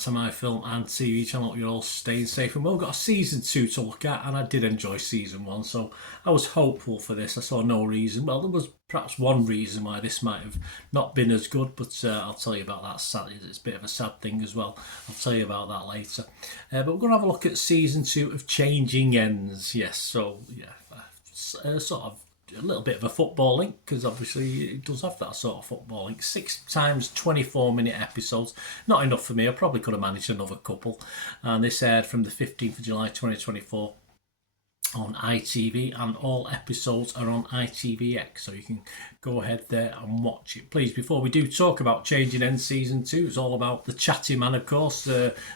to my film and TV channel. You're all staying safe and well. We've got a season 2 to look at, and I did enjoy season 1, so I was hopeful for this. I saw no reason. Well, there was perhaps one reason why this might have not been as good, but I'll tell you about that. Sad, it's a bit of a sad thing as well. I'll tell you about that later. But we're going to have a look at season 2 of Changing Ends. Yes, so yeah, sort of a little bit of a football link, because obviously it does have that sort of football link. 6 times 24-minute episodes, not enough for me. I probably could have managed another couple. And this aired from the 15th of July 2024 on ITV, and all episodes are on ITVX, so you can go ahead there and watch it. Please, before we do talk about Changing Ends season 2, it's all about the chatty man, of course,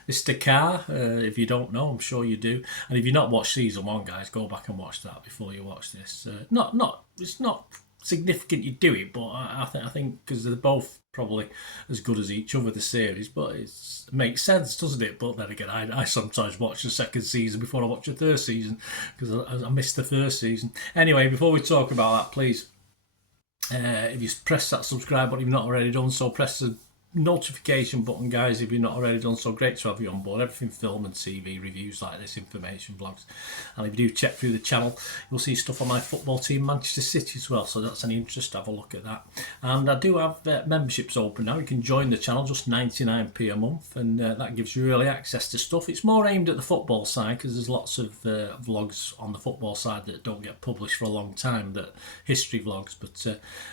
Mr. Carr. If you don't know, I'm sure you do, and if you've not watched season 1, guys, go back and watch that before you watch this. It's not significant you do it, but I think because they're both probably as good as each other, the series, but it makes sense, doesn't it? But then again, I sometimes watch the second season before I watch the third season, because I missed the first season. Anyway, before we talk about that, please, if you press that subscribe button if you've not already done so, press the notification button, guys, if you've not already done so. Great to have you on board. Everything film and TV reviews like this, information vlogs, and if you do check through the channel, you'll see stuff on my football team, Manchester City, as well, so that's any interest, have a look at that. And I do have memberships open now. You can join the channel, just 99p a month, and that gives you early access to stuff. It's more aimed at the football side, because there's lots of vlogs on the football side that don't get published for a long time, that history vlogs, but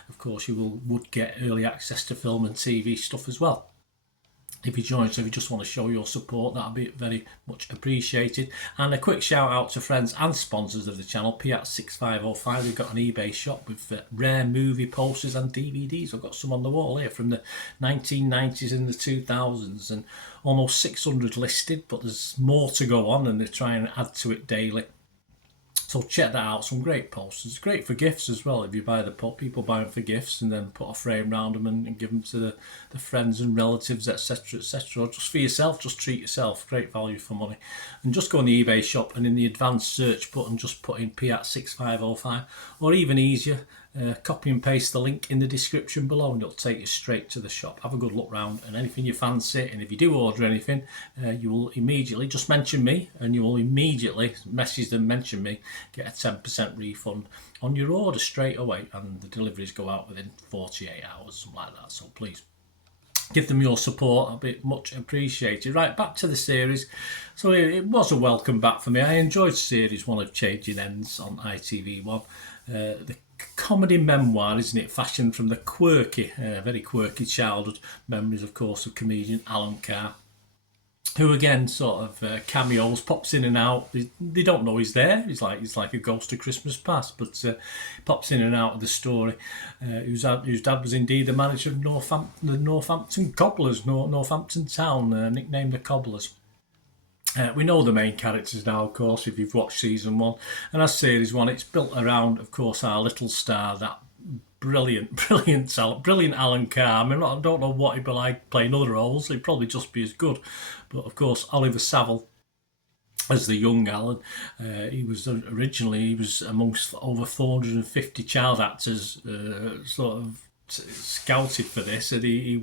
of course you would get early access to film and TV stuff as well if you join. So if you just want to show your support, that'll be very much appreciated. And a quick shout out to friends and sponsors of the channel. Piat6505, we've got an eBay shop with rare movie posters and DVDs. I've got some on the wall here from the 1990s and the 2000s, and almost 600 listed, but there's more to go on, and they're trying to add to it daily. So check that out. Some great posters. Great for gifts as well. If you buy the people buy them for gifts and then put a frame around them and give them to the friends and relatives, etc, etc. Or just for yourself, just treat yourself. Great value for money. And just go on the eBay shop, and in the advanced search button, just put in Piat6505, or even easier, copy and paste the link in the description below, and it'll take you straight to the shop. Have a good look round, and anything you fancy, and if you do order anything, you will immediately just mention me, and you will immediately message them, mention me, get a 10% refund on your order straight away, and the deliveries go out within 48 hours, something like that. So please give them your support, it'll be much appreciated. Right, back to the series. So it was a welcome back for me. I enjoyed series 1 of Changing Ends on ITV1. The comedy memoir, isn't it, fashioned from the very quirky childhood memories, of course, of comedian Alan Carr, who again sort of cameos, pops in and out. They don't know he's there. He's like a ghost of Christmas past, but pops in and out of the story. Whose dad was indeed the manager of the Northampton Cobblers, Northampton Town, nicknamed the Cobblers. We know the main characters now, of course, if you've watched season 1. And as series 1, it's built around, of course, our little star, that brilliant Alan Carr. I mean, I don't know what he'd be like playing other roles. He'd probably just be as good. But, of course, Oliver Saville as the young Alan. He was amongst over 450 child actors sort of scouted for this, and he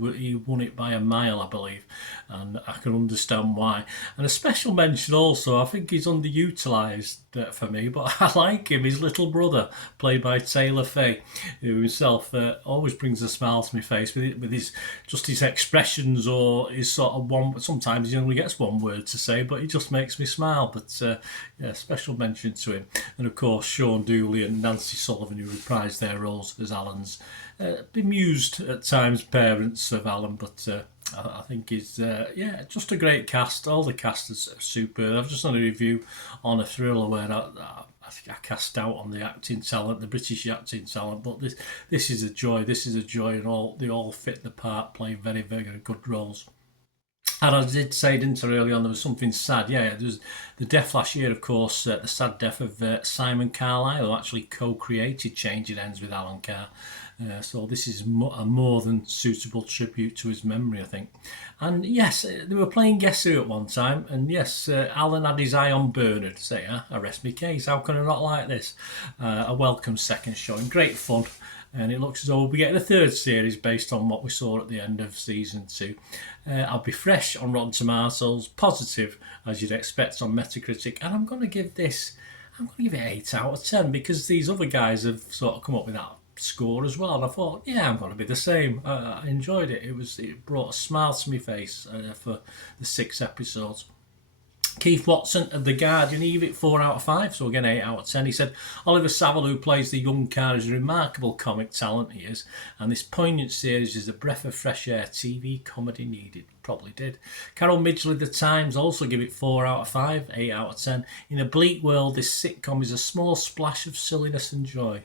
won it by a mile, I believe, and I can understand why. And a special mention also, I think he's underutilised for me, but I like him, his little brother, played by Taylor Fay, who himself always brings a smile to my face with his expressions, or his sort of one. Sometimes he only gets one word to say, but he just makes me smile. But yeah, special mention to him. And of course, Sean Dooley and Nancy Sullivan, who reprised their roles as Alan's bemused at times parents of Alan, but I think he's just a great cast. All the cast is superb. I've just done a review on a thriller where I cast out on the acting talent, the British acting talent, but this is a joy. This is a joy, and they all fit the part, playing very, very good roles. And I did say, didn't I, early on, there was something sad. Yeah, there was the death last year, of course, the sad death of Simon Carlyle, who actually co-created Changing Ends with Alan Carr. So this is a more than suitable tribute to his memory, I think. And yes, they were playing Guess Who at one time, and yes, Alan had his eye on Bernard. Say, I rest my case, how can I not like this? A welcome second showing, great fun. and it looks as though we'll be getting a third series based on what we saw at the end of season 2. I'll be fresh on Rotten Tomatoes, positive as you'd expect on Metacritic, and I'm going to give it 8 out of 10 because these other guys have sort of come up with that score as well, and I thought, yeah, I'm going to be the same. I enjoyed it. It brought a smile to my face for the 6 episodes. Keith Watson of The Guardian, he gave it 4 out of 5, so again 8 out of 10. He said, Oliver Saville, who plays the young Carr, is a remarkable comic talent he is, and this poignant series is a breath of fresh air TV comedy needed. Probably did. Carol Midgley of The Times also give it 4 out of 5, 8 out of 10. In a bleak world, this sitcom is a small splash of silliness and joy.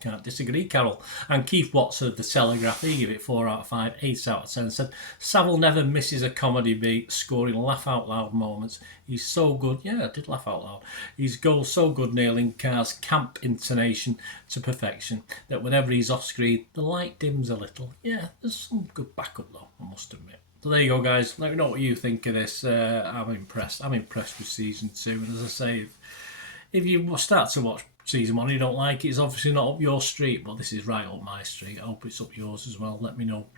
Can't disagree, Carol. And Keith Watson of The Telegraph, he gave it 4 out of 5, 8 out of 10. Said, Saville never misses a comedy beat, scoring laugh-out-loud moments. He's so good. Yeah, I did laugh out loud. His goal's so good, nailing Carr's camp intonation to perfection, that whenever he's off-screen, the light dims a little. Yeah, there's some good backup, though, I must admit. So there you go, guys. Let me know what you think of this. I'm impressed. I'm impressed with season 2. And as I say, if you start to watch season 1 and you don't like it, it's obviously not up your street, but this is right up my street. I hope it's up yours as well. Let me know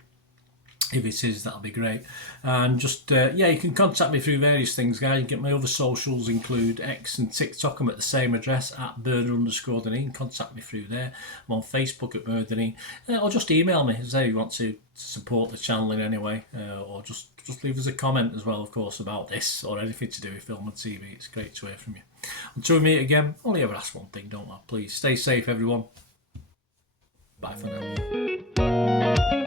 if it is, that'll be great. And just you can contact me through various things, guys. You can get my other socials, include X and TikTok. I'm at the same address, at Birder_Deneen. Contact me through there. I'm on Facebook at Birder_Deneen, or just email me if you want to support the channel in any way, or just leave us a comment as well, of course, about this or anything to do with film and TV. It's great to hear from you. Until we meet again, only ever ask one thing, don't I? Please stay safe, everyone. Bye for now.